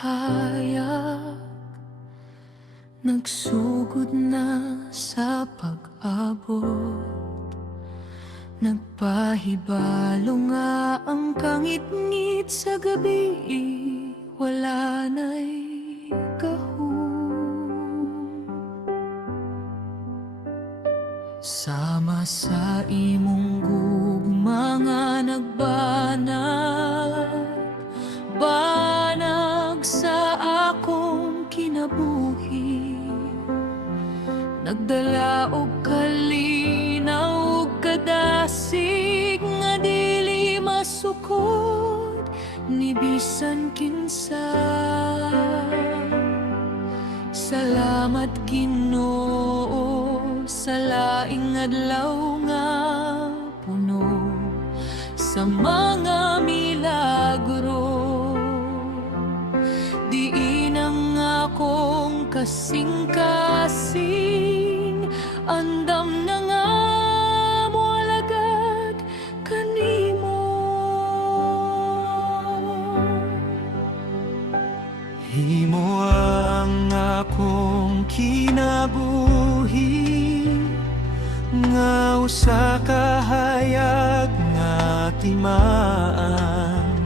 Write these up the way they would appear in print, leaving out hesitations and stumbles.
kahayag, nagsugod na sa pag-abot. Nagpahibalo nga ang kangit-ngit sa gabi, wala na'y gahom. Sama sa imong gugma nga nagbanag, banag sa akong kinabuhi. Nagdala og kalinaw ug kadasig nga dili masukod ni bisan kinsa. Salamat Ginoo sa laing adlaw nga puno sa mga milagro. Diin ang akong kasing-kasing, andam na nga moalagad kanimo. Himo ang akong kinabuhi, nga usa ka hayag nga timaan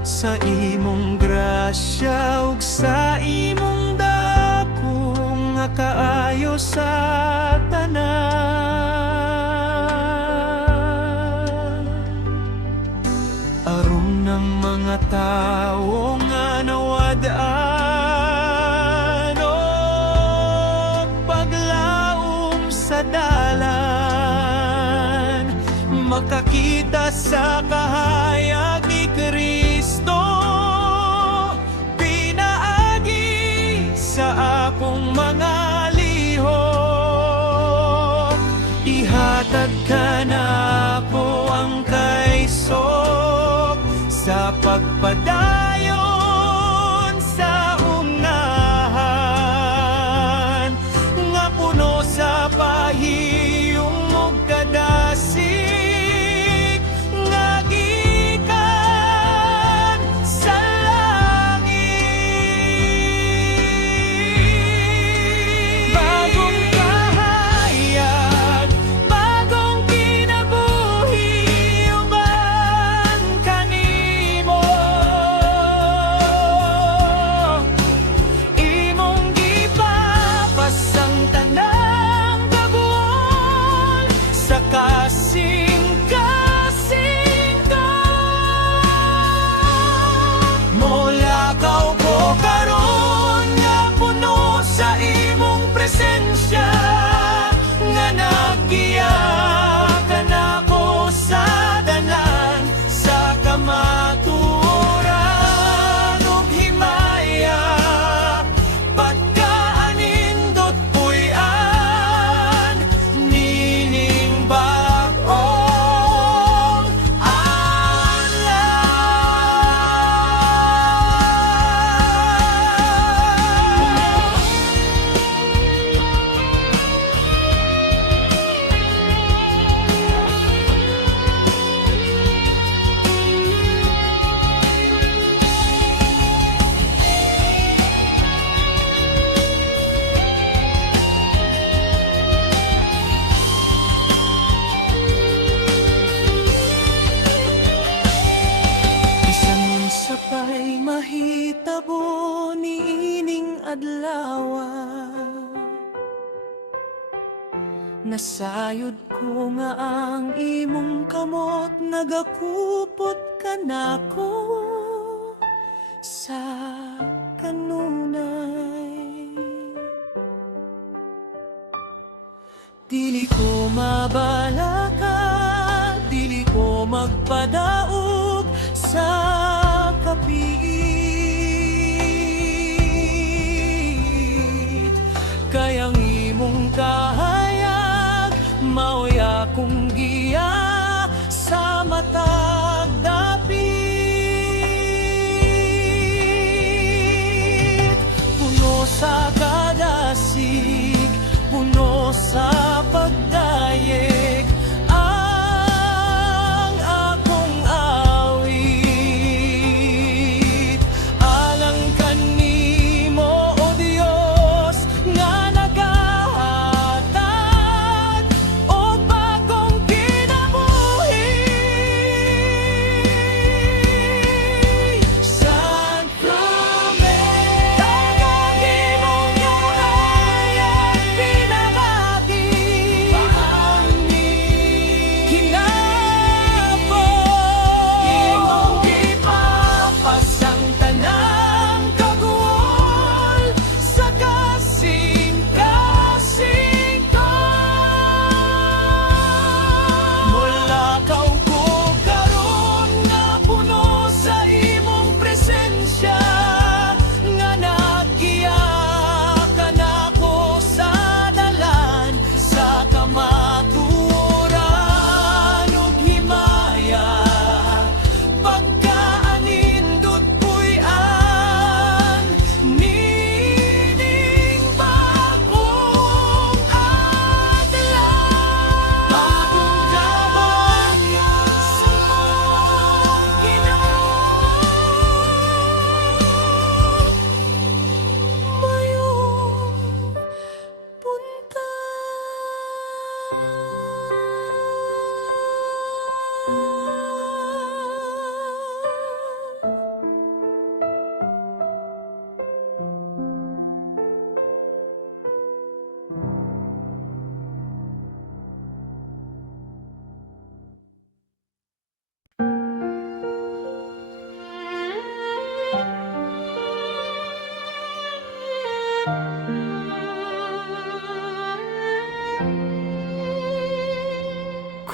sa imong grasya ug sa imong dako nga kaayo sa tanan. Aron ng mga tawo nga nawadaan o paglaom sa dalan, makakita sa kahayag ni Kristo, pinaagi sa akong mga lihok. Ihatag ka na ako ang kaisog sa pagpadayon sa unahan, nga puno sa pahiyong ug kadasig nga gikan sa langit. Bagong kahayag, bagong kinabuhi, uban kanimo. Imong gipapasang tanang kabuol sa kasing-kasing ka. Molakaw ko karon nga puno sa imong presensya, nga naggiyakan ako sa dalan sa kamatuoran ug himaya. Pagkaanindot puy-an nining bag-ong adlaw. Bisan unsa pa'y mahitabo niining adlaw, nasayod ko nga ang imong kamot, nagakupot ka nako sa kanunay. Dili ko mabalaka, dili ko magpadaog sa kapiit. Kayang imong kahayag mao'y akong giya sa matag dapit. Puno sa kadasig, puno sa pagdaye,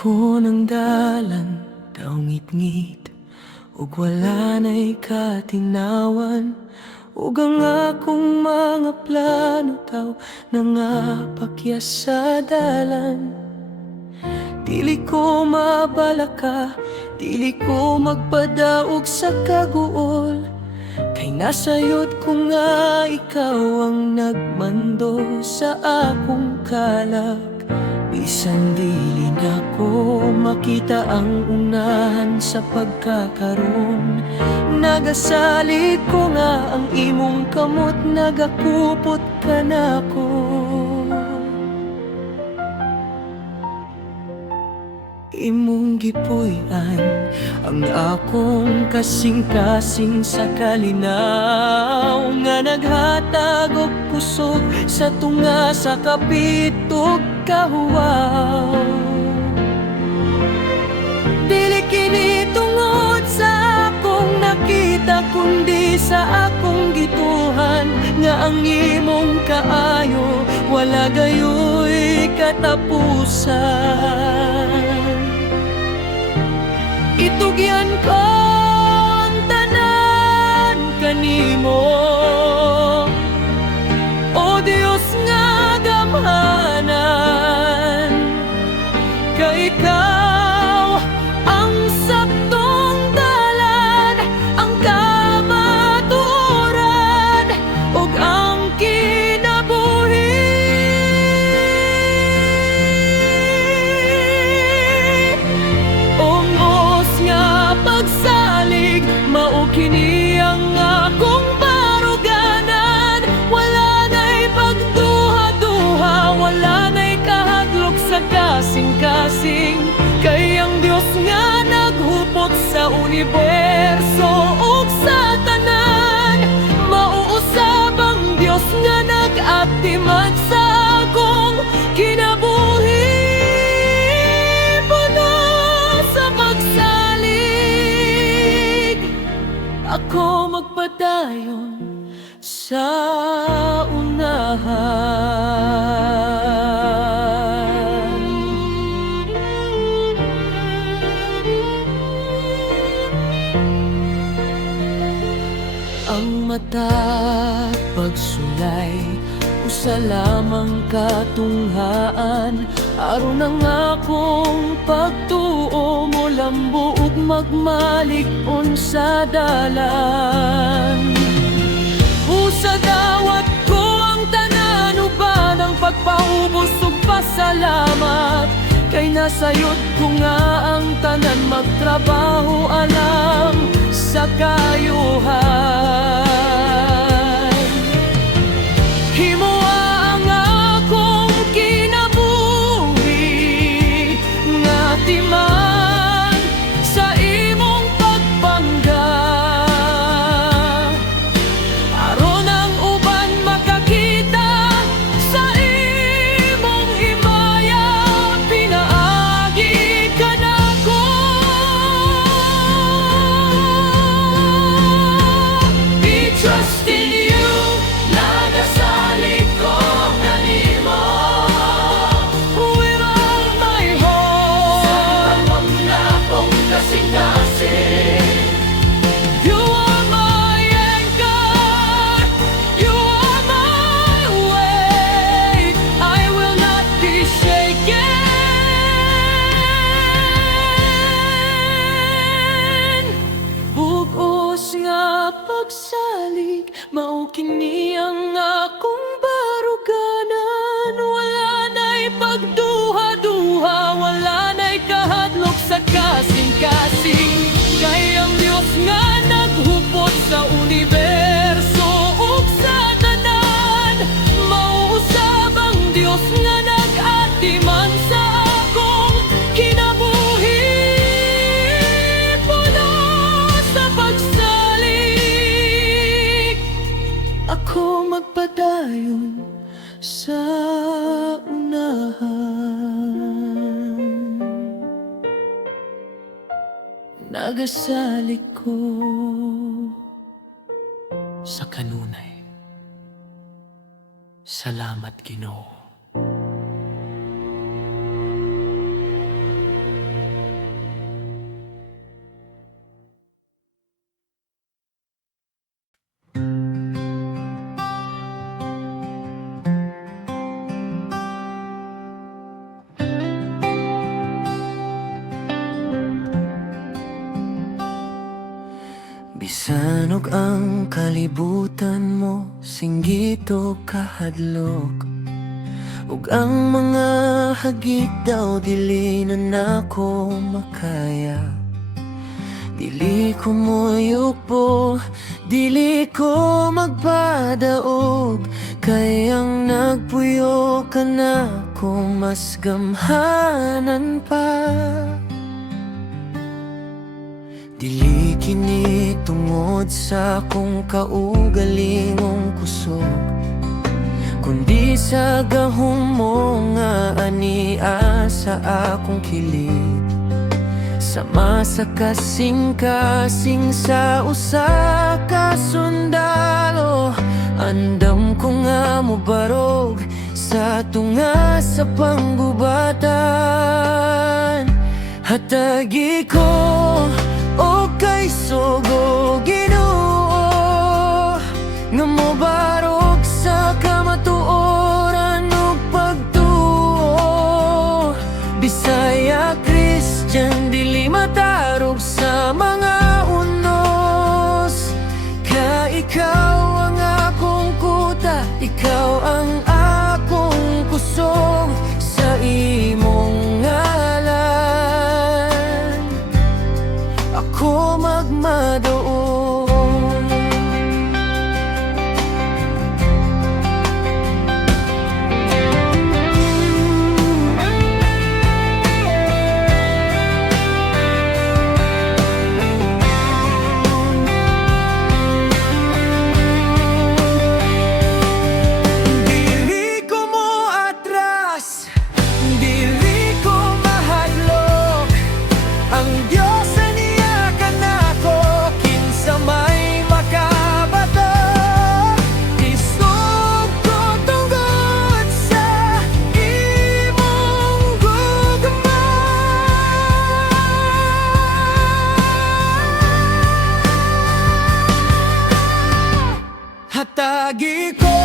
ko ng dalan daw ngit-ngit, ug wala na'y katinawan, ug ang akong mga plano daw nangapakyas sa dalan. Dili ko mabalaka, dili ko magpadaog sa kaguol, kay nasayod ko nga ikaw ang nagmando sa akong kalag. Bisan dili na ko makita ang unahan sa pagkakaroon, nagasalit ko nga ang imong kamot, nagakupot ka na ko. Imong gipuy-an ang akong kasing-kasing sa kalinaw, nga naghatag og kusog sa tunga sa kapitog kahuwaw. Dili kini tungod sa akong nakita, kundi sa akong gituhan, nga ang imong kaayo wala gayoy katapusan. Itugyan ko ang tanan kanimo, o Diyos nga gamhanan, kay ikaw ang saktong dalan, ang kamatuoran, ug ang kinabuhi. Pagsalig, mao kini ang akong baruganan. Wala na'y pagduha-duha, wala na'y kahadlok sa kasing-kasing, kay ang Diyos nga naghupot sa universo ug sa tanan, mauusab ang Diyos nga nag-atiman sa akong kinabuhi. Ako magpadayon sa unahan. Ang mata't pagsulay, usa lamang katunghaan, aron ang akong pagtuo mo lambo ug magmalig-on sa dalan. Usa dawat ko ang tanan, uban ang pagpaubos ug pasalamat, kay nasayod ko nga ang tanan, magtrabaho alang sa kayuhan. Himuha ang akong kinabuhi, nga timan sa imong pagpangga, aron ang uban makakita sa imong himaya, pinaagi ka nako. We trust in you, nagasalig ko kanimo, with all my heart. Sa pamnapong kasing-kasing, you are my anchor, you are my way, I will not be shaken. Bugos nga pagsalig, mao kini ang akong baruganan. Wala na'y pagduha-duha, wala na'y kahadlok sa kasing-kasing, kay ang Diyos nga naghupot sa universo ug sa tanan, mauusab ang Diyos nga nag-atiman sa akong kinabuhi. Puno sa pagsalig, ako magpadayon sa unahan. Nagasalig ko sa kanunay. Salamat, Ginoo. Bisan og ang kalibutan mo singgit o kahadlok, ug ang mga hagit daw dili na nako makaya. Dili ko moyukbo, dili ko magpadaog, kay ang nagpuyo ka na ko mas gamhanan pa. Dili kini tungod sa akong kaugalingong kusog, kundi sa gahom mo nga ania sa akong kilid. Sama sa kasing-kasing sa usa ka sundalo, andam ko nga mobarog sa tunga sa panggubatan. Hatagi ko o kay sugo Ginoo, nga mobarog sa kamatuoran ug pagtuo. Bisaya, Christian, dili matarog sa mga unos, ka ikaw ang akong kuta, ikaw ang akong kusog. Sa imong ngalan ako magmadoon. Dili ko mo atras, dili ko mahadlok, ang Diyos niya ka nako, kinsa may makabato. Isog ko tungod sa imong gugma. Hatagi ko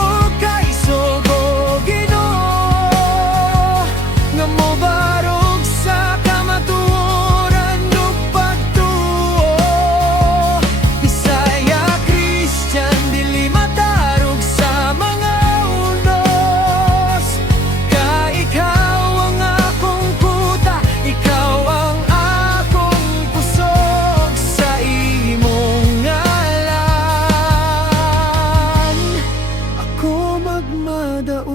o kay sugo Ginoo, nga mobarog sa kamatuoran ug pagtuo. Bisaya, Christian, dili matarog sa mga unos, ka ikaw ang akong kuta, ikaw ang akong kusog. Sa imong ngalan ako magmadaugon,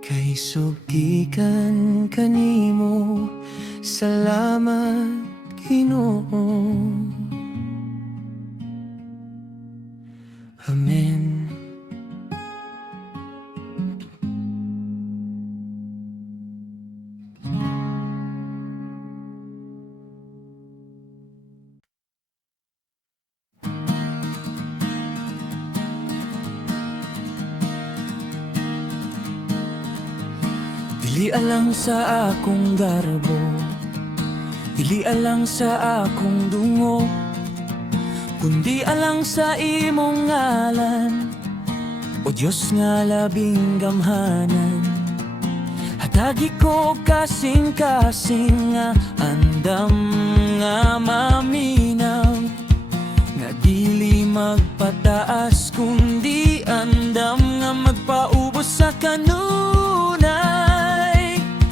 kay sugikan kanimo. Salamat, Ginoo. Amen. Dili alang sa akong garbo, dili alang sa akong dungo, kundi alang sa imong ngalan, o Diyos nga labing gamhanan. Hatagi ko kasing-kasing nga andam nga maminaw, nga dili magpataas kundi andam nga magpaubos sa kanunay.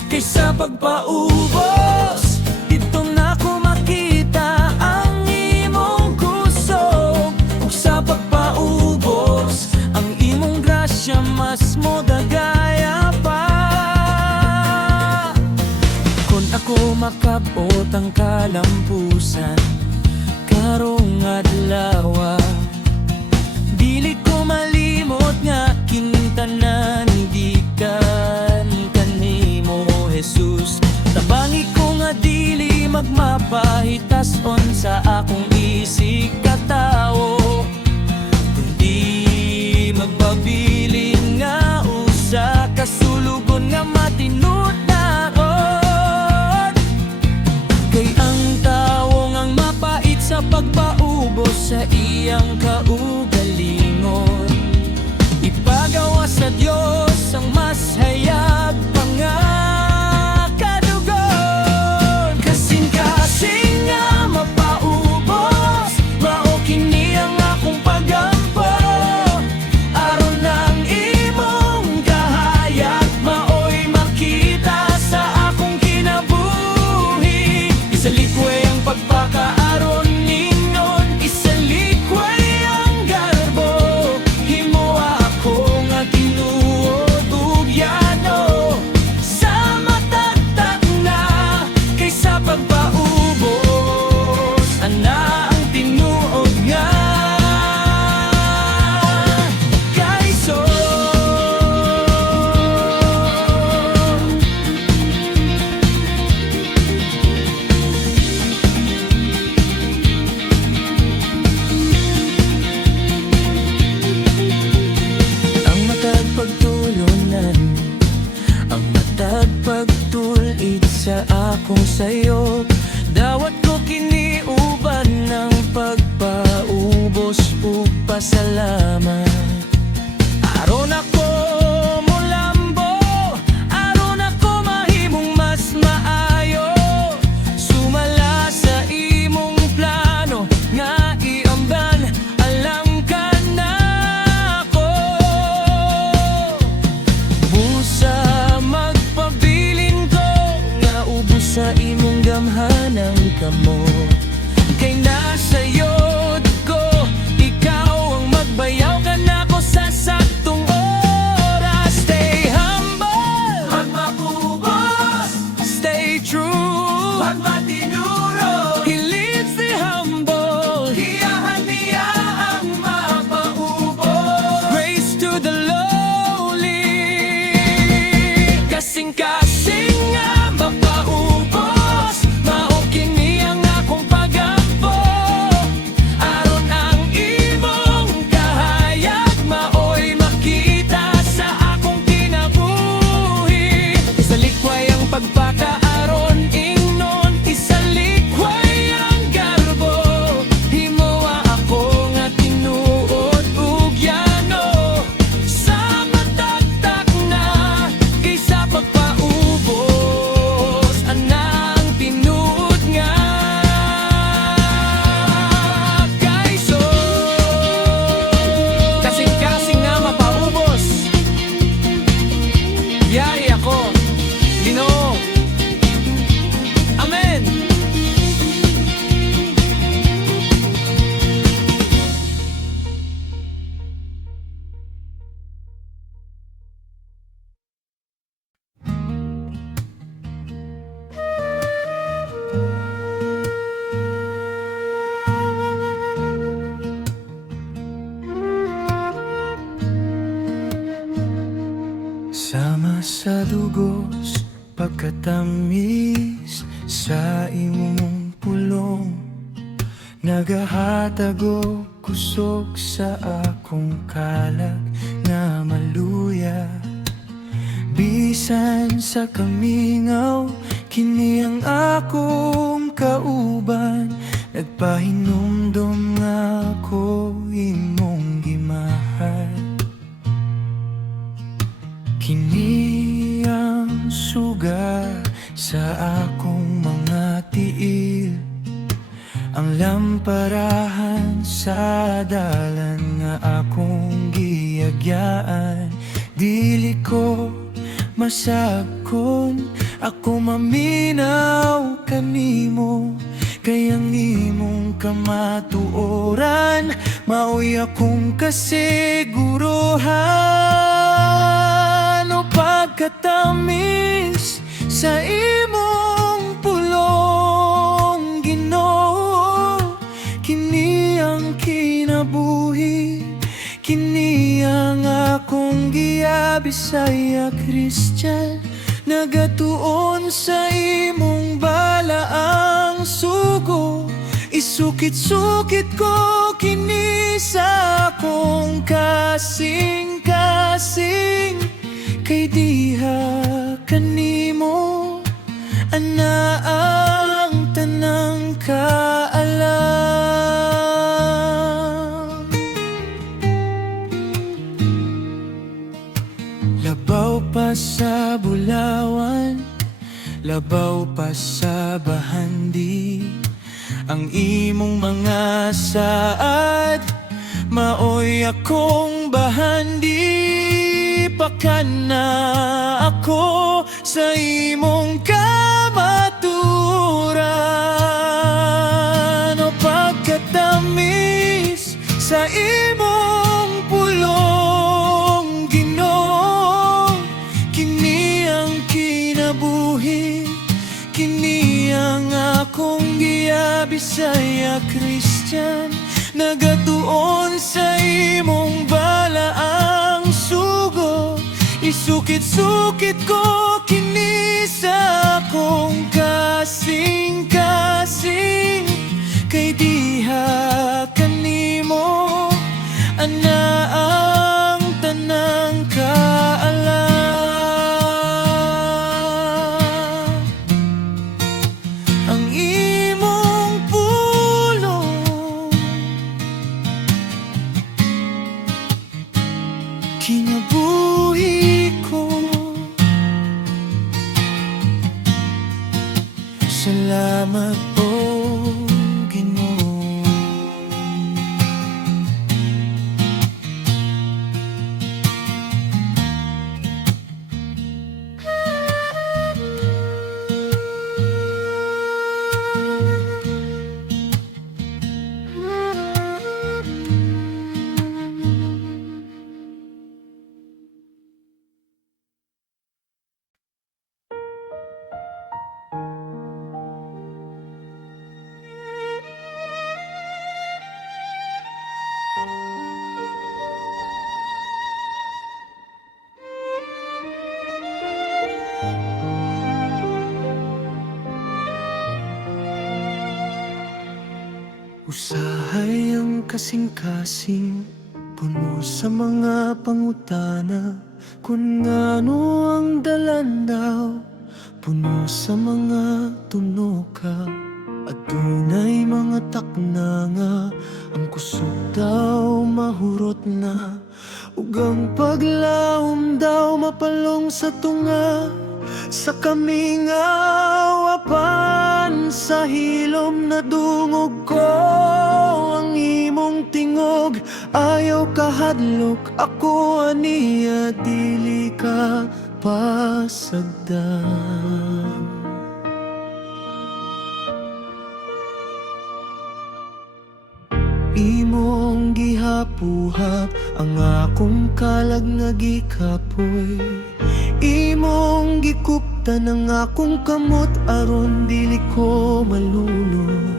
Kaysa pagpaubos, dito na ko makita ang imong kusog. Ug sa pagpaubos, ang imong grasya mas modagaya pa. Kung ako makabot ang kalampusan karong adlaw, dili ko malimot nga kining tanan gikan kanimo, Jesus. Tabangi ko nga dili magmapahitason sa akong isig katawo, kundi magpabilin nga usa kasulugon nga matinut naon. Kay ang tawo ngang mapait sa pagpaubos sa iyang kaugalingon, ipagawa sa Diyos ang mas hayag pangako. nagpagtulit sa akong sayop. Dawat ko kiniuban ng pagpaubos ug pasalamat. Aron ako mulambo, aron ako mahimong mas maayo, sumala sa imong plano nga iamban, alam ka na ako. Busa magpabilin ko nga ubos sa imong gamhanang kamot. Kay nasayod ko, ikaw ang magbayaw ka na ko sa saktong oras. Stay humble, wag mapubos. Stay true, wag matinuro. He leads the humble, hiyahan niya ang mapaubos. Grace to the lowly, kasing-kasing nga mapaubos. Mao kini ang akong pagampo, aron ang imong kahayag maoy makita sa akong kinabuhi. Isalikway ang pagpakaaron ingnon, isalikway ang garbo. Himoa ako nga tinuod ug yano, sa matagtak na kaysa pagpaubos. Anang tinuod nga kayso, kasing-kasing nga mapaubos. Yari ako, Ginoo. Amen. Sama sa dugos, pagkatamis sa imong pulong, nagahatag og kusog sa akong kalag nga maluya. Bisan sa kamingaw, kini ang akong kauban, nagpahinumdum nga ako imong gimahal. Kini ang suga sa akong mga tiil, ang lamparahan sa dalan nga akong giyagyaan. Dili ko masagkon, ako maminaw kanimo, kay ang imong kamatuoran maoy akong kasiguruhan. O pagkatamis sa imong pulong, Ginoo, kini ang kinabuhi, kini ang akong giya. Bisaya Christian, nagatuon sa imong balaang sugo. Isukit-sukit ko kini sa akong kasing-kasing, kay diha kanimo ana ang tanang kaalam. Labaw pa sa bulawan, labaw pa sa bahandi, ang imong mga saad maoy akong bahandi. Pakana ako sa imong kamaturan. O pagkatamis sa imong pulong, Ginoo, kini ang kinabuhi, kini ang akong giya. Bisaya Christian, nagatuon sa imong balaang sugo. Isukit-sukit ko kini sa akong kasing-kasing, kay diha kanimo ana ang tanang kaalam. Salamat po, Ginoo. Usahay ang kasing-kasing, puno sa mga pangutana, kung ngano ang dalandaw, puno sa mga tunoka. At tunay mga taknanga, ang kusog daw mahurot na, ug ang paglaom daw mapalong sa tunga. Sa kaming awapan, sa hilom na dungog ko, ang imong tingog ayaw kahadlok. Ako aniya dili ka pasagdan. Imong gihapuhap ang akong kalag nga gikapoy. Imong gikuptan ang akong kamot aron dili ko malunod.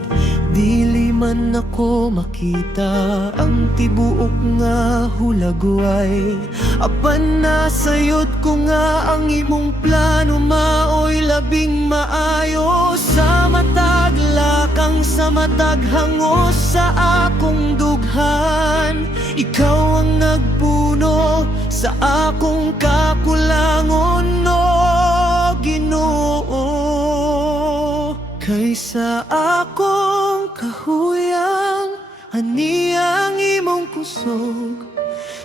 Dili man ako makita ang tibuok nga hulagway. Apan nasayod ko nga ang imong plano maoy labing maayo. Sa matag lakang sa matag hangos sa akong dughan. Ikaw ang nagpuno sa akong kakulangon, no Ginoo. Kaysa akong kahuyang, ani ang imong kusog.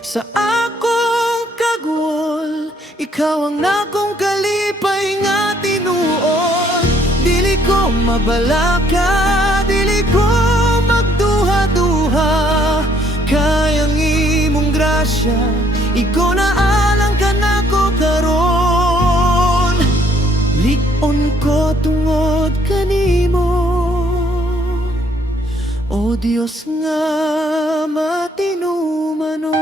Sa akong kagwol, ikaw ang nakong kalipay nga tinuod. Dili ko mabalaka, dili ko magduha-duha. Kayang imong grasya, ikaw na alang ka nako karon. Likon ko tungod kanimo, o Dios nga matinumanon.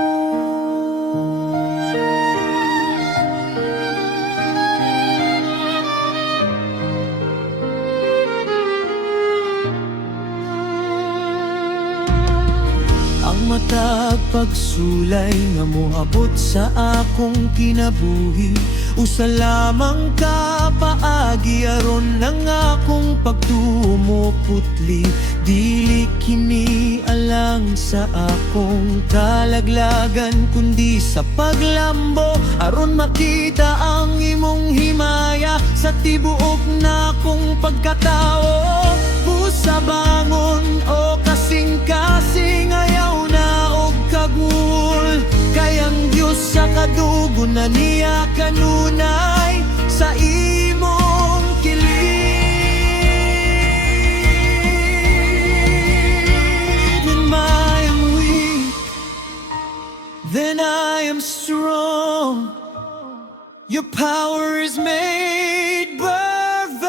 Ang matag pagsulay nga moabot sa akong kinabuhi, usa lamang ka paagi aron nang akong pagtuo putli. Dili kini alang sa akong kalaglagan, kundi sa paglambo aron makita ang imong himaya sa tibuok na akong pagkatao. Busa bangon o kasing-kasing, ayaw na og kagul. Kayang Diyos sa kadugo na niya kanunay sa imong kilid. When I am weak, then I am strong. Your power is made perfect.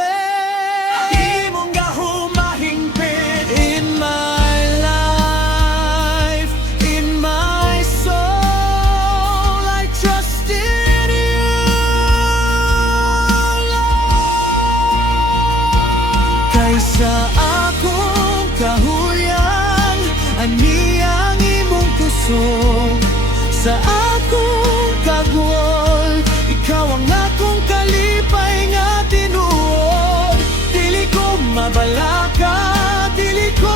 Imong gahumahingpit in my life, in my soul. I trust in you, Lord. Kaysa akong kahuyang, ani ang imong kusog. Sa akong kagwol, ikaw ang akong kalipay nga tinuod. Dili ko mabalaka, dili ko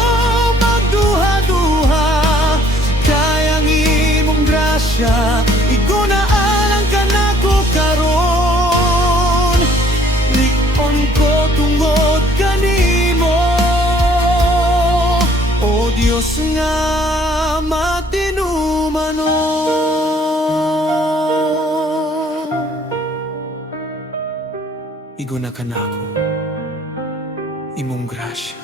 magduha-duha. Kayang imong grasya, ikaw na alang ka nako karon. Likon ko tungod kanimo, o Dios nga matinumanon. Iguna ka nako, imong grasya.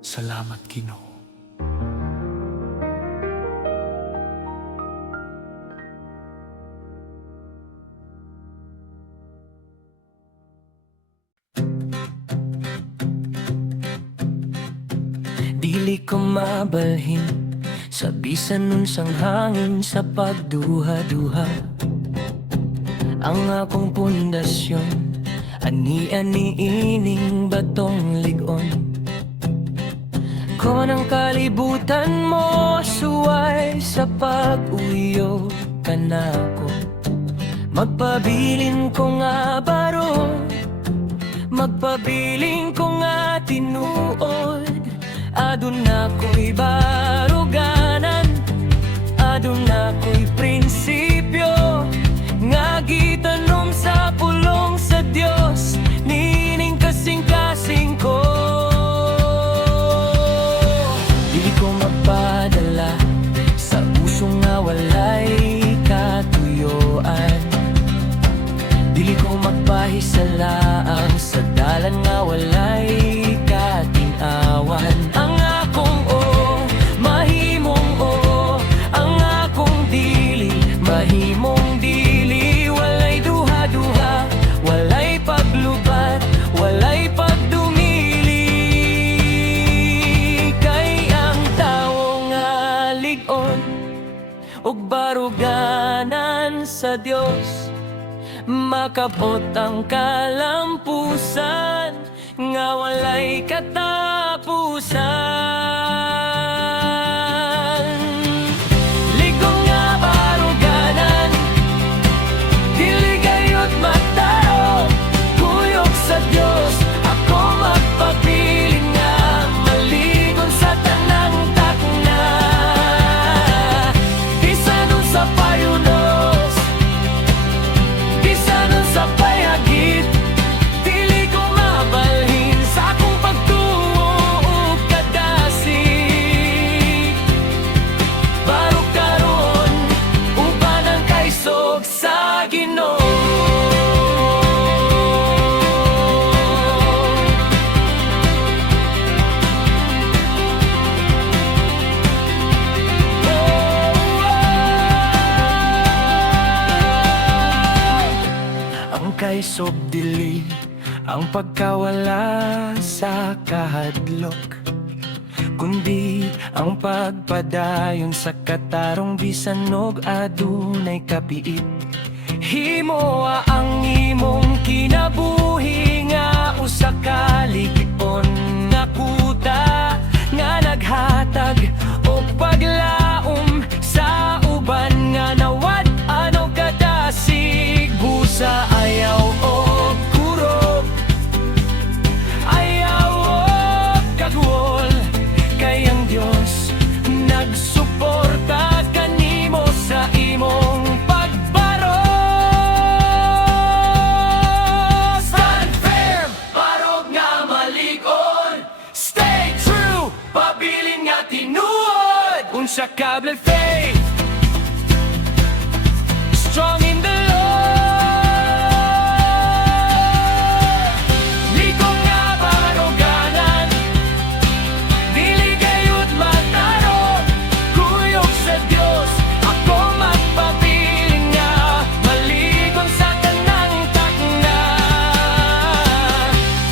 Salamat, Ginoo. Dili ko mabalhin sa bisan nun sang hangin sa pagduha-duha. Ang akong pundasyon, ani-ani ining batong ligon. Ko ng kalibutan mo, suway sa pag-uyo ka na ko. Magpabilin ko nga baro, magpabilin ko nga tinuod. Adun ako'y baruganan, adun ako'y prinsipyo, nga gitanom sa pulong sa Dios, nining kasing-kasing ko. Dili ko magpadala sa puso nga walay katuyuan. Dili ko magpahisalaang sa dalan nga walay katinawan. Ang akong mahimong ang akong dili, mahimong dili. Walay duha-duha, walay paglubat, walay pagdumili. Kay ang tawo nga ligon ug baruganan sa Dios, makabot ang kalampusan nga walay katapusan. Ligong nga baruganan, dili gayud matao, kuyog sa Dios ako magpabilin nga maligon sa tanang takna. Bisan nun sa payunos, bisan nun sa payagid, dili ko mabalhin sa akong pagtuo ug kadasig. Baro karon, uban ang kaisog sa Ginoo. Ang kaisog dili ang pagkawala sa kahadlok, kundi ang pagpadayon sa katarong bisan og adunay kapiit. Himoa ang imong kinabuhi nga usa ka ligon nga kuta nga naghatag og paglaom sa uban nga nawad ano kadasig. Busa ayaw og kurog, ayaw og kagwol, kay ang Dios nagsuporta kanimo sa imong pagbaro. Stand firm, barog nga maligon, stay true, pabilin nga tinuod. Unsa kable faith, strong in the Lord. Likong nga baruganan, dili gayud mataro, kuyog sa Dios ako magpabilin nga maligon sa tanang takna.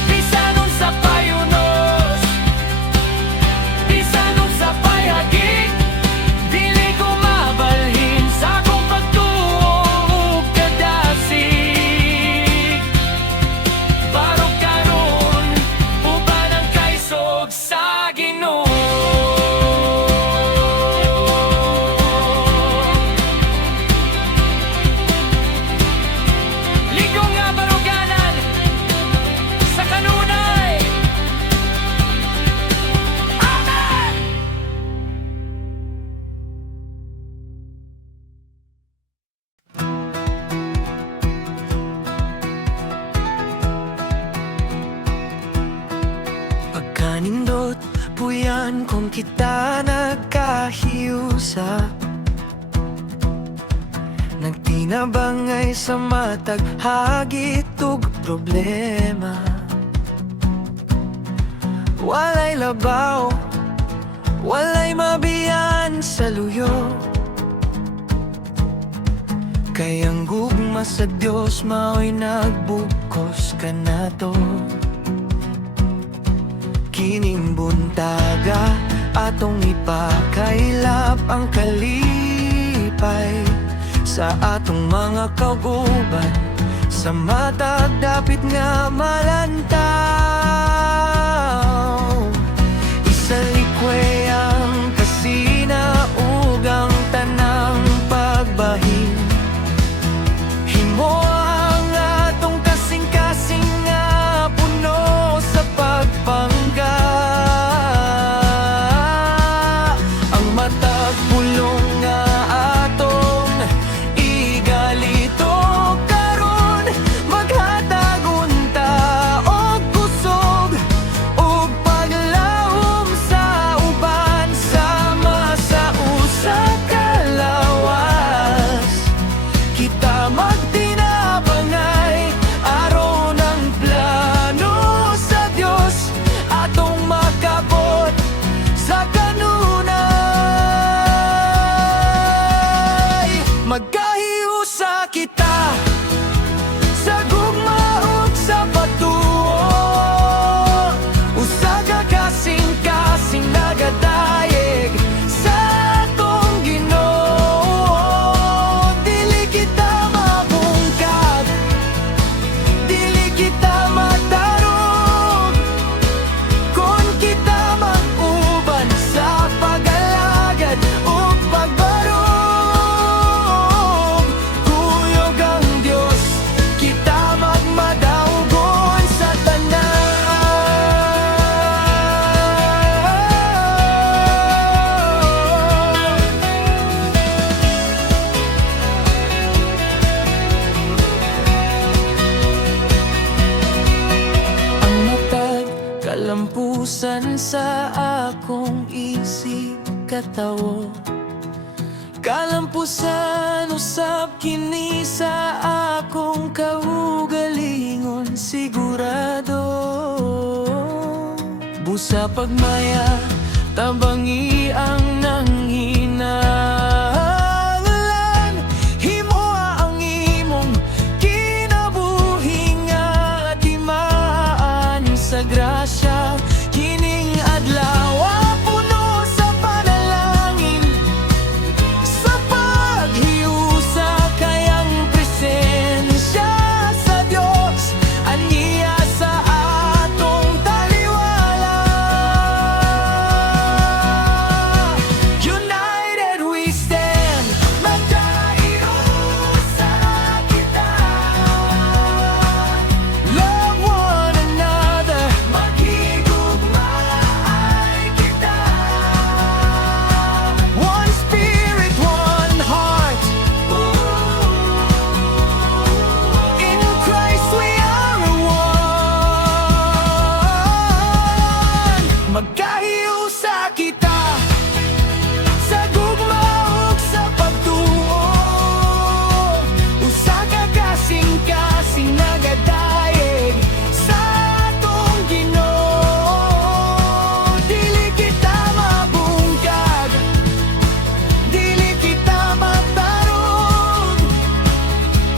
Bisan nun sa payunos, bisan nun sa payagig, dili ko mabalhin sa akong pagtuo ug kadasig. Baro karon, uban ang kaisog sa Ginoo. Ligong nga baruganan sa kanunay. Amen! Pagkanindot, puyan kung kita nagkahiusa, nagtinabangay sa matag hagit ug problema. kalabaw, walay mabiyan sa luyo. Kayang gugma sa Diyos, mao'y nagbukos ka na to. Kining buntaga, atong ipakailap ang kalipay sa atong mga kauguban, sa matag dapit nga malantaw. Isalikwe ang kasina ug ang tanang pagbahin. Himo ang atong kasing-kasing nga puno sa pagpangga. Ang matag pulong nga atong igalito karon, maghatag unta og kusog ug paglawom sa uban, sama sa usa ka lawas. Kita magtinabangay aron ang plano sa Dios atong makabot sa kanunay. Magkahiusa kita sa gugma ug sa patuo, usa ka kasing-kasing nagadayeg sa atong Ginoo. Dili kita mabungkag, dili kita matarog, kon kita mag-uban sa pag-alagad ug pagbarog. Kuyog ang Dios, kita magmadaugon sa tanan. Ang matag kalampusan sa akong isip katawo, kalampusan usab kini sa akong kaugalingon sigurado. Busa pagmaya, tabangi ang nanginahanglan. Himoa ang imong kinabuhi nga timaan sa grasya. Kining adlaw puno sa panalangin, sa paghiusa kayang presensya sa Dios, aniya sa atong taliwala. United we stand, magkahiusa kita. Love one another, maghigugmaay kita. One spirit, one heart, in Christ we are one. Magkahiusa kita sa gugma ug sa pagtuo, usa ka kasing-kasing nagadayeg sa atong Ginoo. Dili kita mabungkag, dili kita matarog,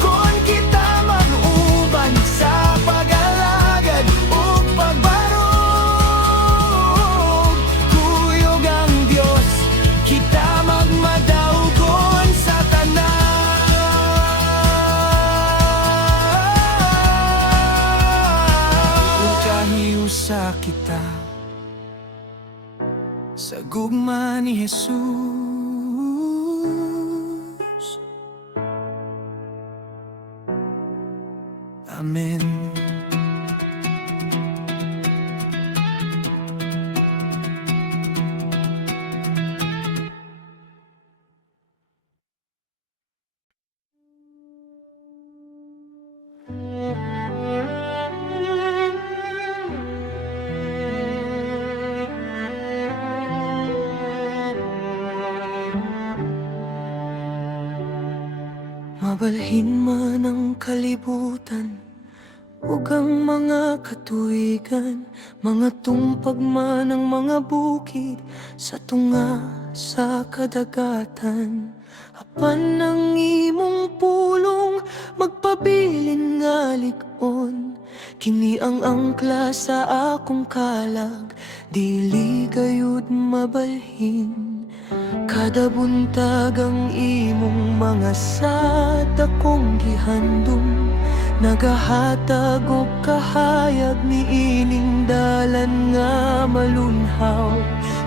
kon kita mag-uban sa pag-alagad ug pagbarog. Kuyog ang Dios, kita magmadaugon sa tanan. Magkahiusa kita sa gugma ni Jesus. Amen. Mabalhin man ang kalibutan, ug ang mga katuigan, mga tumpag man ang mga bukid sa tunga sa kadagatan. Apan ang imong pulong magpabilin nga lig-on, kini ang angkla sa akong kalag, dili gayud mabalhin. Kada buntag ang imong mga sad akong gihandom, nagahatag og kahayag niining dalan nga malunhaw.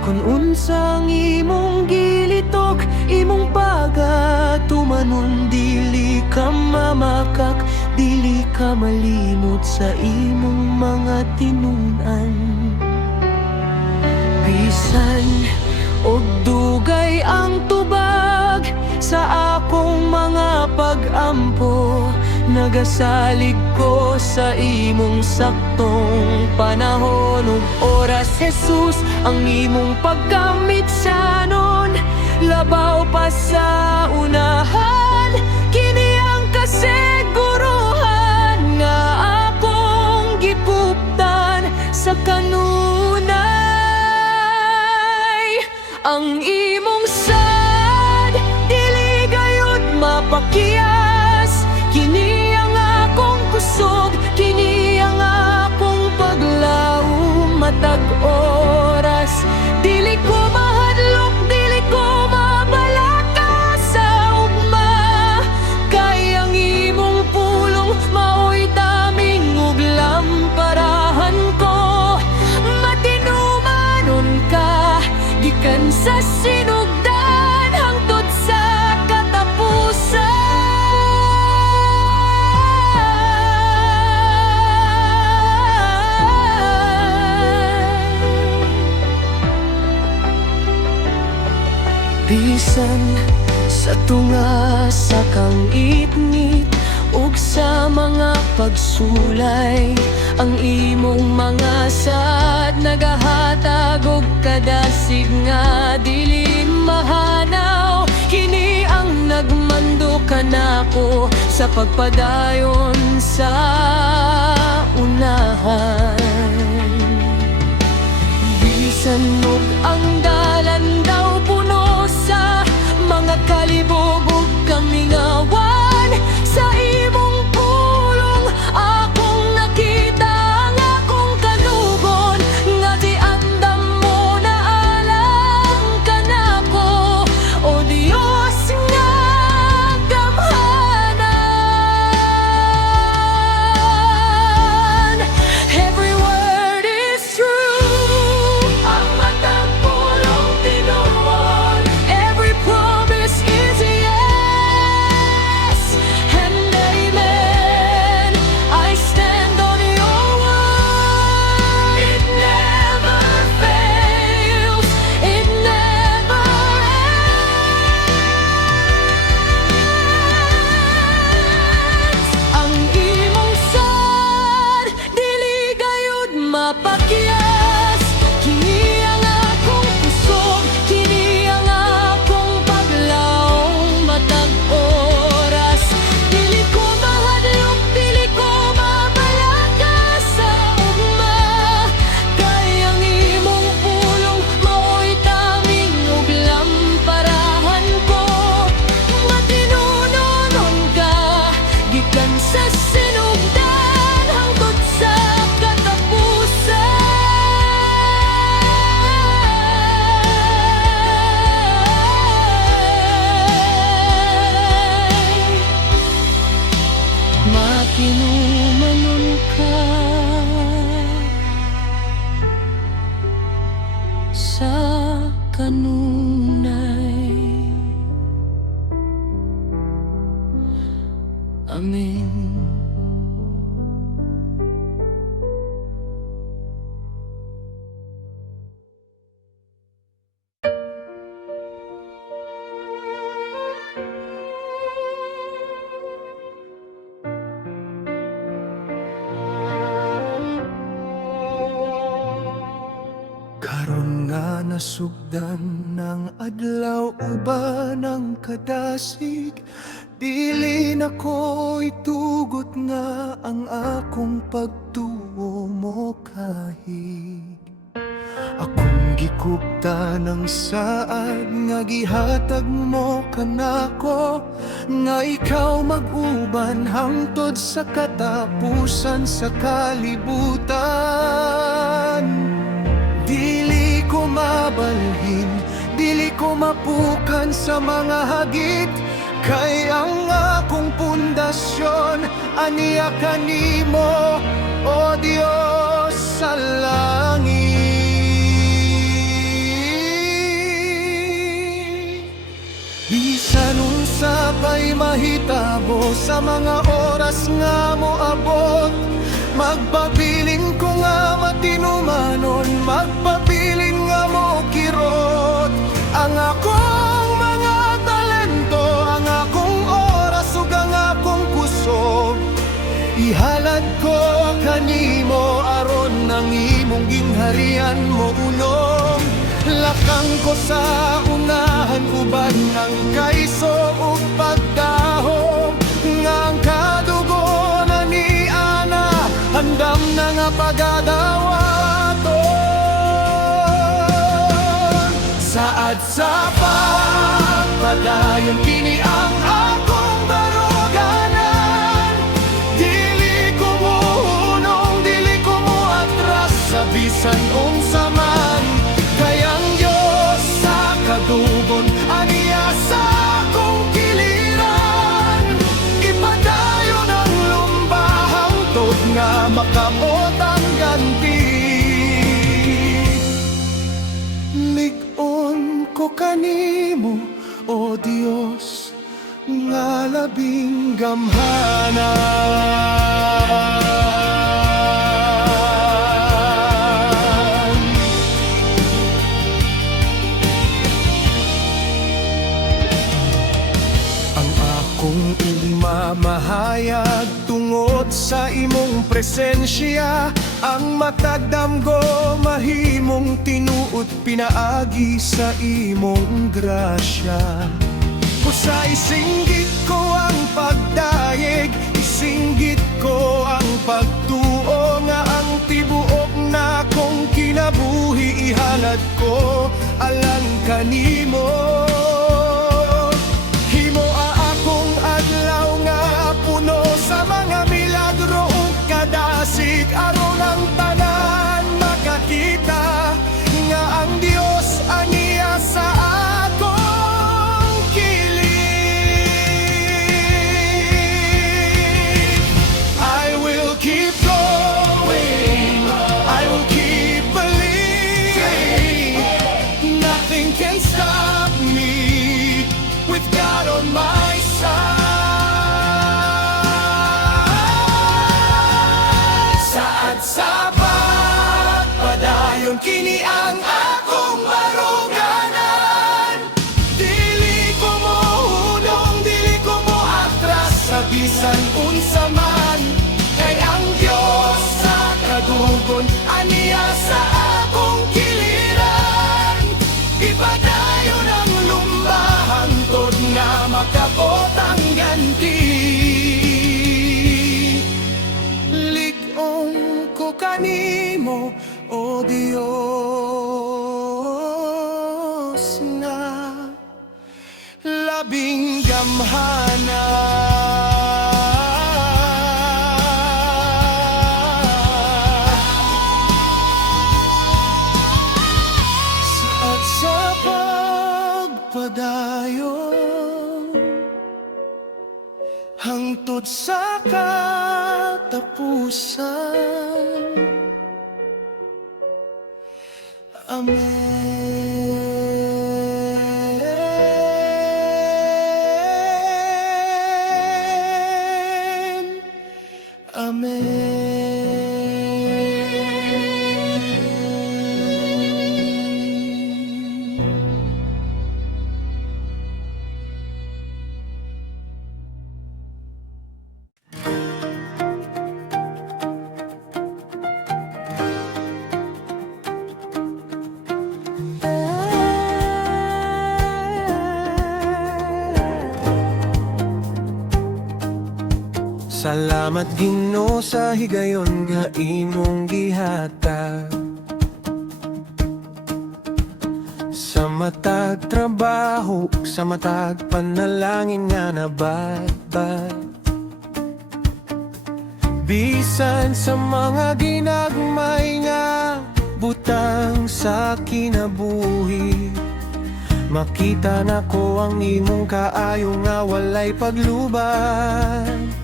Kung unsang imong gilitok, imong pagatumanon, dili ka mamakak, dili ka malimot sa imong mga tinunan. Bisan og dugay ang tubag sa akong mga pag-ampo, nagasalig ko sa imong saktong panahon ug oras, Jesus. Ang imong pagkamit sa nun, labaw pa sa unahan, kini ang kasiguruhan nga akong gipuptan sa kanunay. Ang imong sad, dili gayud mapakiyas, kini ang akong kusog, kini ang akong paglaom. Matag oras, dili ko mahadlok, dili ko mabalaka sa ugma, kay ang imong pulong mao'y daming ug lamparahan ko. Matinumanon ka, gikan sa sinugdan hangtod sa katapusan. Bisan sa tunga sa kang itnit ug sa mga pagsulay, ang imong mga sad nagahatag og kadasig nga dili mahanaw. Kini ang nagmando kanako sa pagpadayon sa unahan. Bisan og ang dalan daw puno sa mga kalibog ug kamingawan, sa imong pulong akong nakita ang akong kanugon, nga di andam mo na alam ka nako, o Dios nga gamhanan. Every word is true, ang matang pulong tinuon. Every promise is yes and amen. I stand on your word. It never fails, it never ends. Ang imong sad, dili gayud mapakyas, kini ang akong kusog, kini ang akong paglaong. Matag oras, dili ko mahadlok, dili ko mabalaka sa ugma, kay ang imong pulong mao'y taming ug lamparahan ko. Matinunon ka, gikan sa sinugdan hangtod sa katapusan. Makinumanon ka sa kanunay. Amen. Karon nga nasugdan ng adlaw uban ang kadasig, Dili na ko'y tugot nga ang akong pagtuo mo kahit akong gikupta ng saad nga gihatag mo kanako, nga ikaw mag-uban hangtod sa katapusan sa kalibutan. Dili ko mabalhin, dili ko mapukan sa mga hagit, kay ang akong pundasyon aniya kanimo, o Diyos sa langit. Bisan unsa pa'y mahitabo sa mga oras nga mo abot, magpabiling ko nga matinumanon, magpabiling nga mo kirot. Ang akong mga talento, ang akong oras ug ang akong kusog, ihalad ko kanimo aron nang imong gingharian mo unom. Lakang ko sa unahan uban ang kaiso ug pagdahom, nga ang kadugo na ni ana handam na nga pagadawaton. Saad sa pagpadayon kini ang akong baruganan, dili ko mo hunong, dili ko mo atras sa bisan unsa man, kay ang Diyos sa kadugon aniya sa akong kiliran. Ipadayon ang lumbahang tod nga makamot ang ganti. Lig-on ko kanimo, o Diyos, nga labing gamhanan. Ang akong imamahayag tungod sa imong presensya, ang matagdamgo mahimong tinuot pinaagi sa imong grasya. Sa isinggit ko ang pagdayeg, isinggit ko ang pagtuo, nga ang tibuok na kong kinabuhi ihalad ko alang kanimo. Himo akong adlaw nga puno sa mga milagro ug kadasig, aron ang tanan makakita nga ang Dios aniya sa akong kilig. I will keep going, I will keep believing. Nothing can stop me with God on my side. Saad sa pagpadayon kini ang akong baruganan, dili ko mo hunong, dili ko mo atras sa bisan unsa man, kay ang Diyos sa kadugon aniya sa akong kiliran. Ipadayon ang lumbahang tod nga makabot ang ganti. Lig-on ko kanimo, o Diyos, na labing gamhanan. Saad sa pagpadayon hangtod sa katapusan. Amen. Amen. Salamat Ginoo sa higayon nga imong gihatag. Sa matag trabaho, sa matag panalangin nga nabatbat. Bisan sa mga ginagmay nga butang sa kinabuhi, makita na ko ang imong kaayo nga walay pagluban.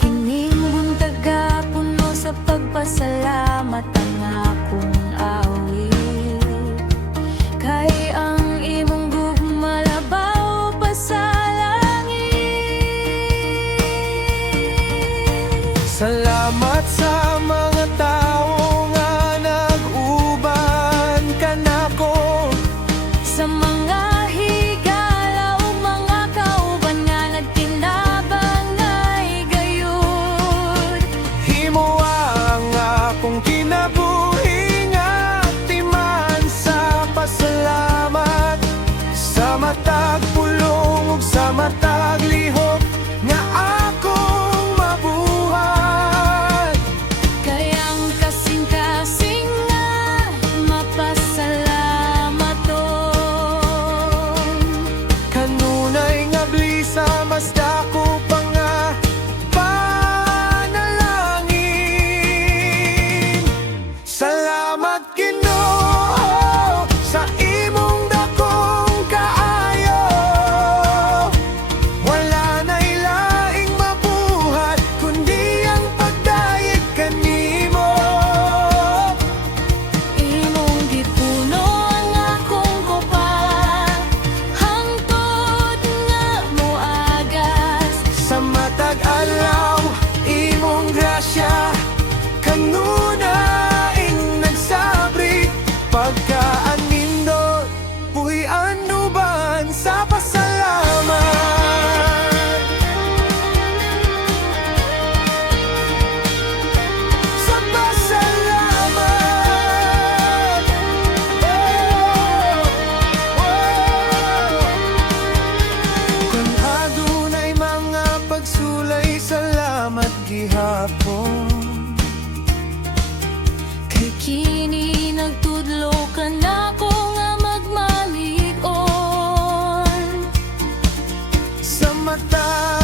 Kining buntaga puno sa pagpasalamat ang akong awit. Kay ang imong gugma labaw pa sa langit. Salamat sa mga tao nga nag-uban ka nako. Sa mga higala o mga kauban nga nagtinabang ay gayud. Himo ang akong kinabuhi nga timan sa pasalamat. Sa matag pulong ug sa matag lihok nga akong mabuhat. Kayang kasing-kasing nga mapasalamat-on. Kanunay nga blisa mas dako pa nga panalangin. Salamat Ginoo sa imong dakong kaayo. Wala na ilaing mabuhat kundi ang pagdayeg kanimo. Imong gipuno ang akong kupa, hangtod nga moagas. Sa matag alaw, imong grasya kanunaing nagsabri. Pagkaan nindot, buhi anuban sa pasalamat. Sa pasalamat. Kung adunay mga pagsulay, salamat gihapon. Kay kini nagtudlo ka nako nga magmaligon. Sa mata